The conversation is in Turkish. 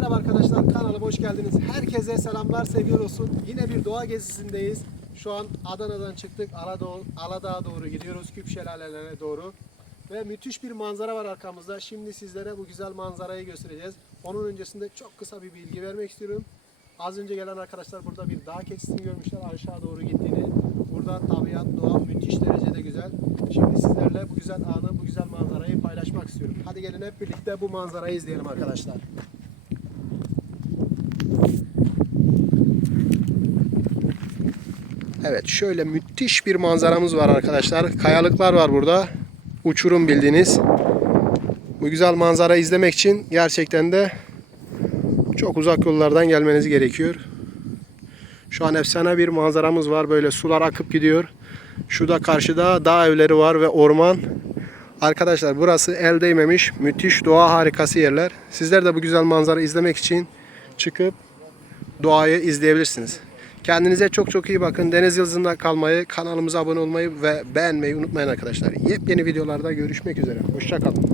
Merhaba arkadaşlar kanalıma hoş geldiniz. Herkese selamlar sevgiler olsun. Yine bir doğa gezisindeyiz. Şu an Adana'dan çıktık. Aladağ, Aladağ'a doğru gidiyoruz. Küp şelalelerine doğru. Ve müthiş bir manzara var arkamızda. Şimdi sizlere bu güzel manzarayı göstereceğiz. Onun öncesinde çok kısa bir bilgi vermek istiyorum. Az önce gelen arkadaşlar burada bir dağ keçisini görmüşler aşağı doğru gittiğini. Burada tabiat, doğa müthiş derecede güzel. Şimdi sizlerle bu güzel anı, bu güzel manzarayı paylaşmak istiyorum. Hadi gelin hep birlikte bu manzarayı izleyelim arkadaşlar. Evet şöyle müthiş bir manzaramız var arkadaşlar. Kayalıklar var burada. Uçurum bildiğiniz. Bu güzel manzara izlemek için gerçekten de çok uzak yollardan gelmeniz gerekiyor. Şu an efsane bir manzaramız var. Böyle sular akıp gidiyor. Şurada karşıda dağ evleri var ve orman. Arkadaşlar burası el değmemiş müthiş doğa harikası yerler. Sizler de bu güzel manzara izlemek için çıkıp doğayı izleyebilirsiniz. Kendinize çok çok iyi bakın. Deniz Yıldızı'nda kalmayı, kanalımıza abone olmayı ve beğenmeyi unutmayın arkadaşlar. Yepyeni videolarda görüşmek üzere. Hoşçakalın.